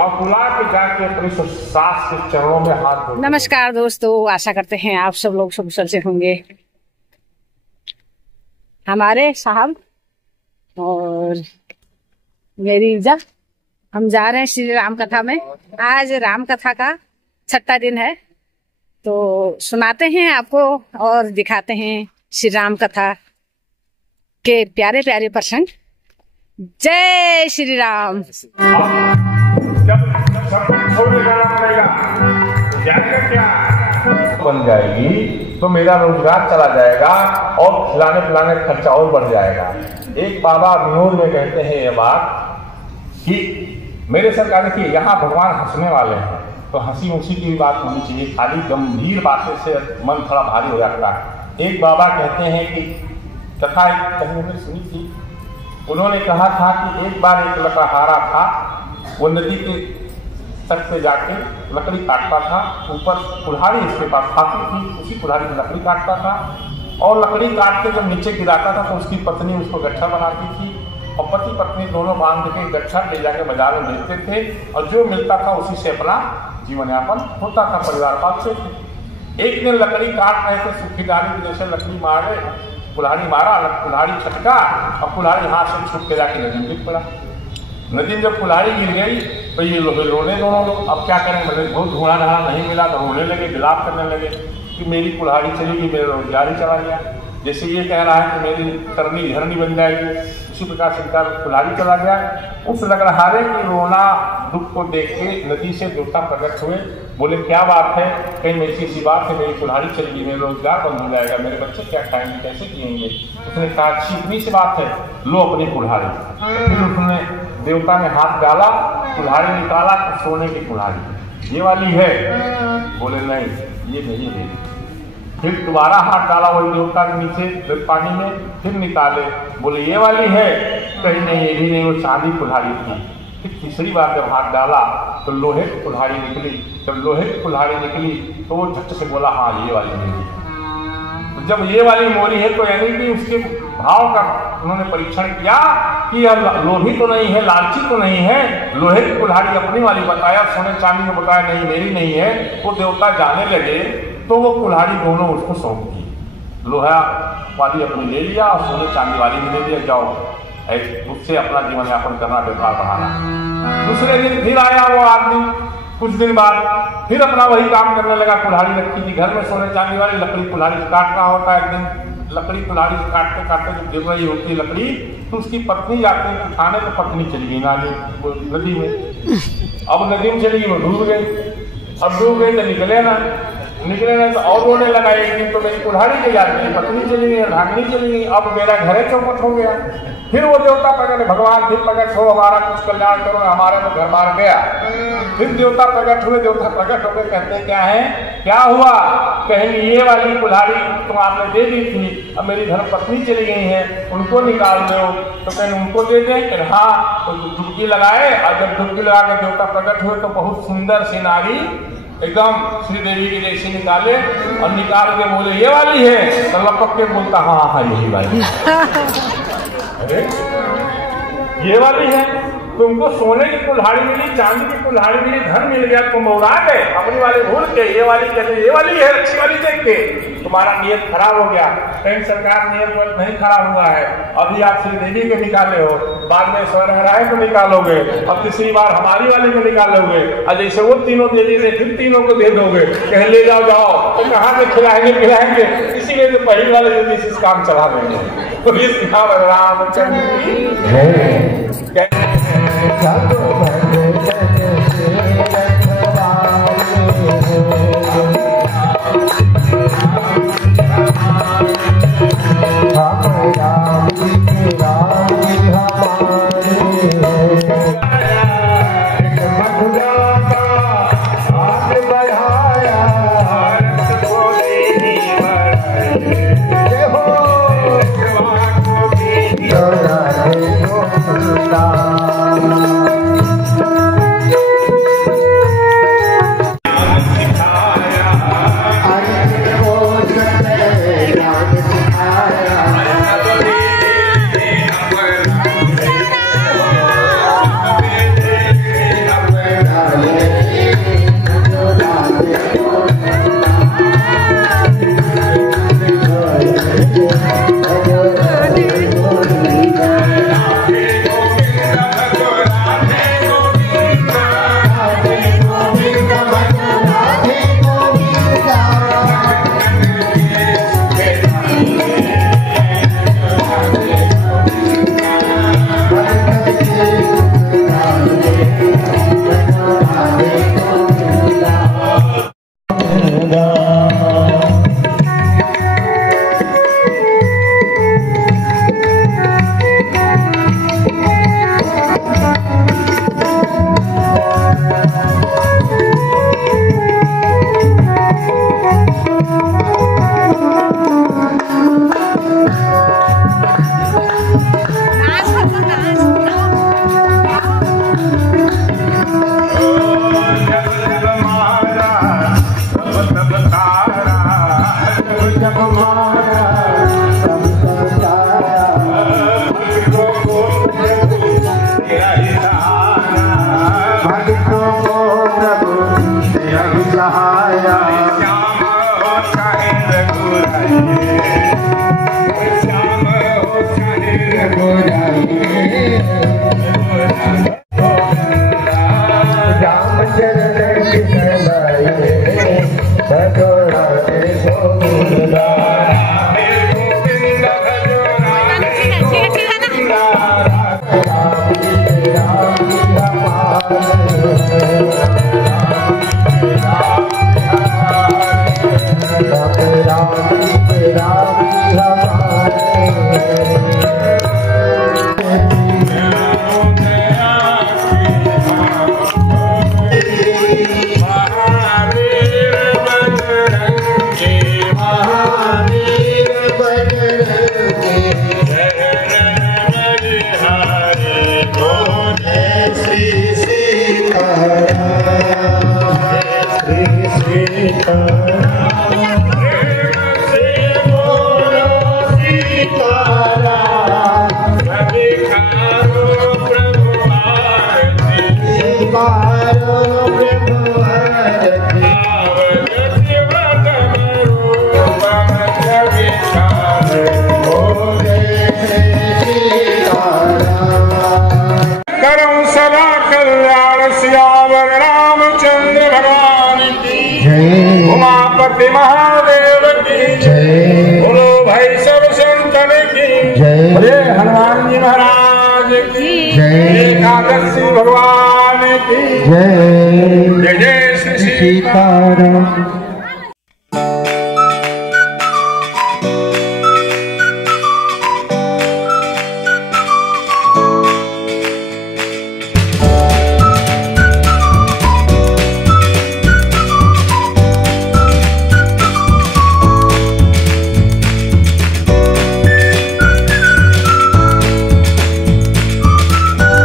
और बुला के जाके अपनी सास के चरणों में हाथ धो। नमस्कार दोस्तों, आशा करते हैं आप सब लोग कुशल से होंगे। हमारे साहब और मेरी ईर्जा, हम जा रहे हैं श्री राम कथा में। आज राम कथा का 6वां दिन है, तो सुनाते हैं आपको और दिखाते हैं श्री राम कथा के प्यारे प्यारे प्रसंग। जय श्री राम। बन जाएगी तो मेरा रोजगार चला जाएगा और खिलाने पिलाने का खर्चा और बढ़ जाएगा। एक बाबा विनोद में कहते हैं ये बात कि मेरे सरकार देखिए, यहाँ भगवान हंसने वाले हैं तो हंसी उसी की भी बात होनी चाहिए, खाली गंभीर बातें से मन थोड़ा भारी हो जाता है। एक बाबा कहते हैं कि कथा कहीं मैंने सुनी थी, उन्होंने कहा था कि एक बार एक लकड़हारा था, वो नदी के तट पे जाके लकड़ी काटता था। ऊपर कुल्हाड़ी इसके पास खाती थी, उसी कुल्हाड़ी में लकड़ी काटता था और लकड़ी काट के जब नीचे गिराता था तो उसकी पत्नी उसको गट्ठा बनाती थी और पति पत्नी दोनों बांध के गट्ठा ले जाके बाजार में बेचते थे और जो मिलता था उसी से अपना जीवन यापन होता था, परिवार पालते थे। एक दिन लकड़ी काट रहे थे, सूखी डाली की जैसे लकड़ी मारे, कुल्हाड़ी मारा, कुल्हाड़ी छटका और कुल्हाड़ी हाथ से छूट के जाके नदी में गिर पड़ा। नदी में जब कुल्हाड़ी गिर गई तो ये लोग रोने दोनों लोग, अब क्या करें, मतलब बहुत धुआं धारा नहीं मिला तो रोने लगे, विलाप करने लगे कि मेरी कुल्हाड़ी चली गई, मेरा रोजगार ही चला गया। जैसे ये कह रहा है कि मेरी करनी घरनी बन जाएगी, उसी प्रकार से कुल्हाड़ी चला गया। उस लकड़हारे की रोना दुख को देख के नदी से देवता प्रकट हुए, बोले क्या बात है, कहीं ऐसी सी बात है, मेरी कुल्हाड़ी चली गई, मेरा रोजगार बंद हो जाएगा, मेरे बच्चे क्या खाएंगे, कैसे जिएंगे। उसने कहा अच्छी इतनी सी बात है, लो अपनी कुल्हाड़ी। फिर उसने देवता ने हाथ डाला, कुल्हाड़ी निकाला तो सोने की कुल्हाड़ी, ये वाली है? बोले नहीं ये नहीं है। फिर दोबारा हाथ डाला वही देवता के नीचे पानी में, फिर निकाले, बोले ये वाली है? कहीं नहीं, ये भी नहीं, वो चांदी कुल्हाड़ी थी। फिर तीसरी बार जब हाथ डाला तो लोहे की कुल्हाड़ी निकली। जब लोहे की कुल्हाड़ी निकली तो वो झट से बोला हाँ ये वाली मेरी। तो जब ये वाली मोरी है तो यानी कि उसके भाव का उन्होंने परीक्षण किया कि यह लोभी तो नहीं है, लालची तो नहीं है। लोहे की कुल्हाड़ी अपनी वाली बताया, सोने चांदी में बताया नहीं मेरी नहीं है। वो देवता जाने लगे तो वो कुल्हाड़ी दोनों उसको सौंप दी, लोहा वाली अपनी ले लिया और सोने चांदी वाली भी ले लिया, जाओ उससे अपना जीवन यापन करना, व्यापार बढ़ाना। दूसरे दिन फिर आया वो आदमी, कुछ दिन बाद फिर अपना वही काम करने लगा। कुल्हाड़ी रखी थी घर में सोने चांदी वाली, लकड़ी कुल्हाड़ी काट रहा होता है। एक दिन लकड़ी कुल्हाड़ी काटते काटते जब गिर रही होती है लकड़ी तो उसकी पत्नी जाती है उठाने, तो पत्नी चली गई नदी में। अब नदी में चली गई, वो डूब गई। अब डूब गई तो निकले ना तो और रोने लगा। एक दिन तो मेरी कुल्हाड़ी ले जाती है, पत्नी चली गई, भागनी चली गई, अब मेरा घर चौपट हो गया। फिर वो देवता प्रकट, भगवान फिर प्रकट हो, हमारा कुछ कल्याण करो, हमारे में घर मार गया। फिर देवता प्रकट हुए, देवता प्रकट होकर कहते क्या है, क्या हुआ? कहेंगे ये वाली कुल्हाड़ी तो आपने दे दी थी, अब मेरी धर्म पत्नी चली गई है, उनको निकाल दो। तो कहें उनको दे दें? हाँ। तो डुबकी लगाए और जब डुबकी लगा कर देवता प्रकट हुए तो बहुत सुंदर सी नारी एकदम श्रीदेवी के जैसे निकाले और निकाल के बोले ये वाली है? तो लपक के बोलता हाँ हाँ यही वाली। अरे ये वाली है? तुमको सोने की कुल्हाड़ी मिली, चांदी की कुल्हाड़ी मिली, धन मिल गया, तुम उड़ा गए, अपनी वाली भूल के ये वाली कहते ये वाली है, अच्छी वाली देख के तुम्हारा नियत खराब हो गया। कहीं सरकार नियत नहीं खराब हुआ है, अभी आप श्रीदेवी के निकाले हो, बाद में स्वर्ण राय को निकालोगे, अब तीसरी बार हमारी वाली को निकालोगे, और जैसे वो तीनों दे दिए फिर तीनों को दे दोगे, कहीं ले जाओ तो कहाँ से खिलाएंगे। इसीलिए तो पहली वाले जल्दी इस काम चला देंगे। तो इस रामचंद्र गोविंदा। उमापति महादेव की जय। बोलो भाई सब संतन की जय। बोले हनुमान जी महाराज की जय। एकादशी भगवान की जय। जय जय श्री सीताराम।